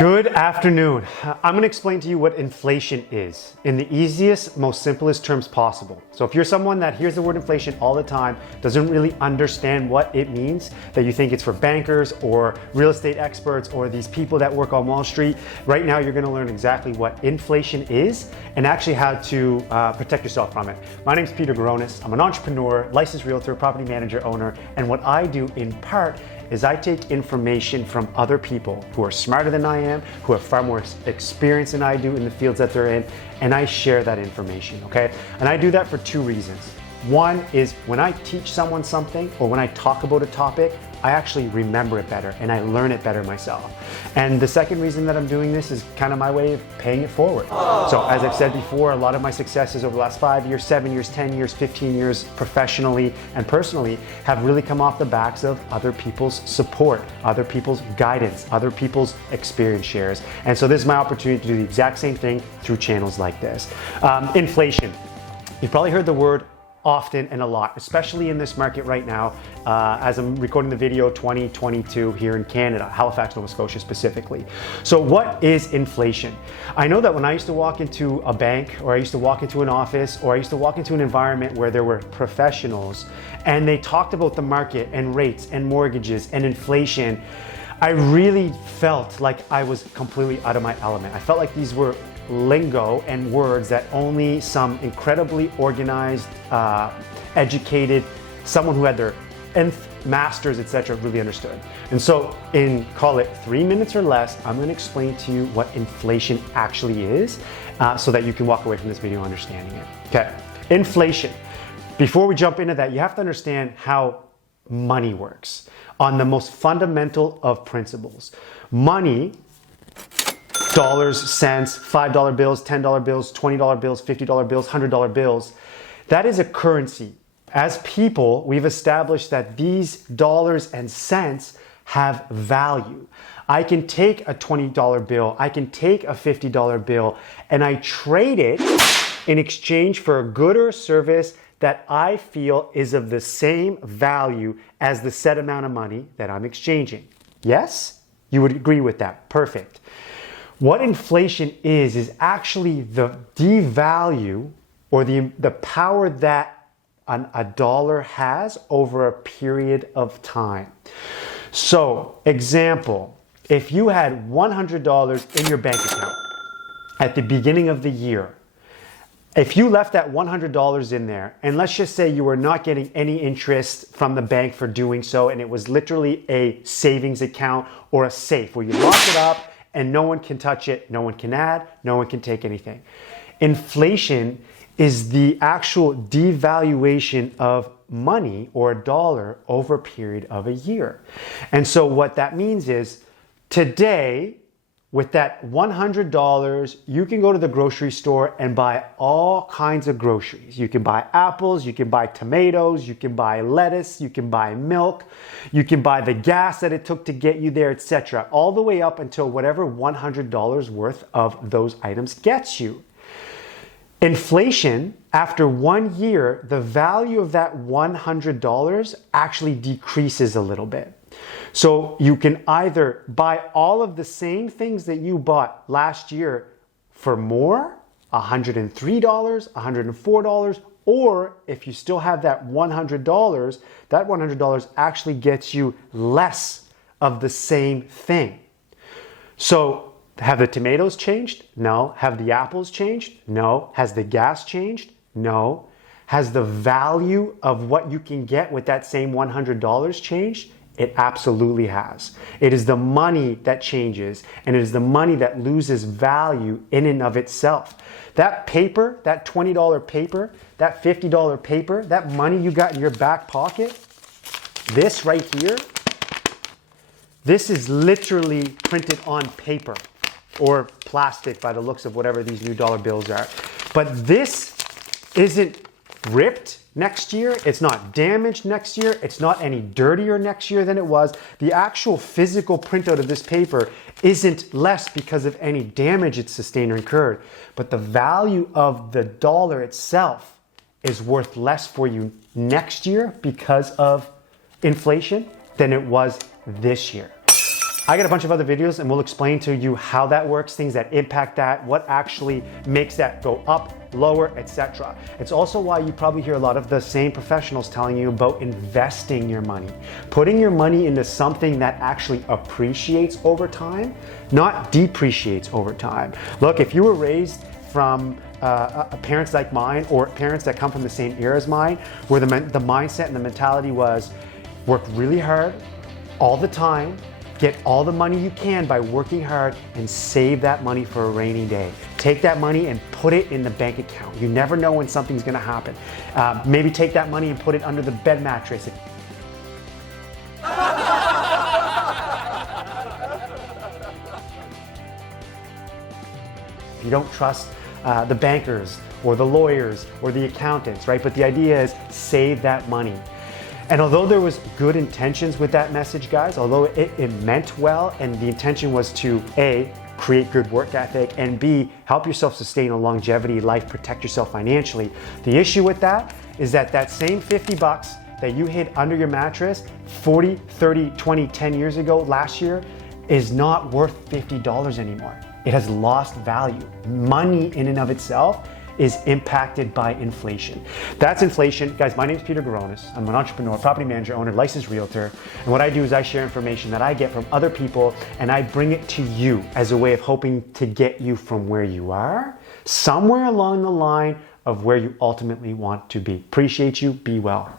Good afternoon. I'm going to explain to you what inflation is in the easiest, most simplest terms possible. So if you're someone that hears the word inflation all the time, doesn't really understand what it means, that you think it's for bankers or real estate experts or these people that work on Wall Street, right now you're going to learn exactly what inflation is and actually how to protect yourself from it. My name is Peter Garonis. I'm an entrepreneur, licensed realtor, property manager, owner, and what I do in part is I take information from other people who are smarter than I am, who have far more experience than I do in the fields that they're in, and I share that information, okay? And I do that for two reasons. One is when I teach someone something or when I talk about a topic, I actually remember it better and I learn it better myself. And the second reason that I'm doing this is kind of my way of paying it forward. So as I've said before, a lot of my successes over the last 5 years, 7 years, 10 years, 15 years, professionally and personally, have really come off the backs of other people's support, other people's guidance, other people's experience shares. And so this is my opportunity to do the exact same thing through channels like this. Inflation. You've probably heard the word often and a lot, especially in this market right now, as I'm recording the video 2022 here in Canada, Halifax, Nova Scotia specifically. So what is inflation? I know that when I used to walk into a bank, or I used to walk into an office, or I used to walk into an environment where there were professionals and they talked about the market and rates and mortgages and inflation, I really felt like I was completely out of my element. I felt like these were lingo and words that only some incredibly organized, educated, someone who had their nth masters, etc., really understood. And so in, call it 3 minutes or less, I'm going to explain to you what inflation actually is so that you can walk away from this video understanding it. Okay, inflation. Before we jump into that, you have to understand how money works on the most fundamental of principles. Money, dollars, cents, $5 bills, $10 bills, $20 bills, $50 bills, $100 bills. That is a currency. As people, we've established that these dollars and cents have value. I can take a $20 bill, I can take a $50 bill, and I trade it in exchange for a good or a service that I feel is of the same value as the set amount of money that I'm exchanging. Yes? You would agree with that. Perfect. What inflation is actually the devalue or the power that a dollar has over a period of time. So, example, if you had $100 in your bank account at the beginning of the year, if you left that $100 in there, and let's just say you were not getting any interest from the bank for doing so, and it was literally a savings account or a safe where you lock it up and no one can touch it, no one can add, no one can take anything. Inflation is the actual devaluation of money or a dollar over a period of a year. And so what that means is today, with that $100, you can go to the grocery store and buy all kinds of groceries. You can buy apples, you can buy tomatoes, you can buy lettuce, you can buy milk, you can buy the gas that it took to get you there, etc. All the way up until whatever $100 worth of those items gets you. Inflation, after 1 year, the value of that $100 actually decreases a little bit. So you can either buy all of the same things that you bought last year for more, $103, $104, or if you still have that $100, that $100 actually gets you less of the same thing. So have the tomatoes changed? No. Have the apples changed? No. Has the gas changed? No. Has the value of what you can get with that same $100 changed? It absolutely has. It is the money that changes, and it is the money that loses value in and of itself. That paper, that $20 paper, that $50 paper, that money you got in your back pocket, this right here, this is literally printed on paper or plastic by the looks of whatever these new dollar bills are. But this isn't ripped next year, it's not damaged next year, it's not any dirtier next year than it was. The actual physical printout of this paper isn't less because of any damage it's sustained or incurred, but the value of the dollar itself is worth less for you next year because of inflation than it was this year. I got a bunch of other videos and we'll explain to you how that works, things that impact that, what actually makes that go up, lower, etc. It's also why you probably hear a lot of the same professionals telling you about investing your money, putting your money into something that actually appreciates over time, not depreciates over time. Look, if you were raised from parents like mine or parents that come from the same era as mine, where the mindset and the mentality was work really hard all the time, get all the money you can by working hard and save that money for a rainy day. Take that money and put it in the bank account. You never know when something's gonna happen. Maybe take that money and put it under the bed mattress. You don't trust the bankers or the lawyers or the accountants, right? But the idea is save that money. And although there was good intentions with that message, guys, although it meant well and the intention was to A, create good work ethic, and B, help yourself sustain a longevity life, protect yourself financially. The issue with that is that that same 50 bucks that you hid under your mattress 40, 30, 20, 10 years ago, last year, is not worth $50 anymore. It has lost value. Money in and of itself is impacted by inflation. That's inflation. Guys, my name is Peter Garonis. I'm an entrepreneur, property manager, owner, licensed realtor. And what I do is I share information that I get from other people and I bring it to you as a way of hoping to get you from where you are, somewhere along the line of where you ultimately want to be. Appreciate you. Be well.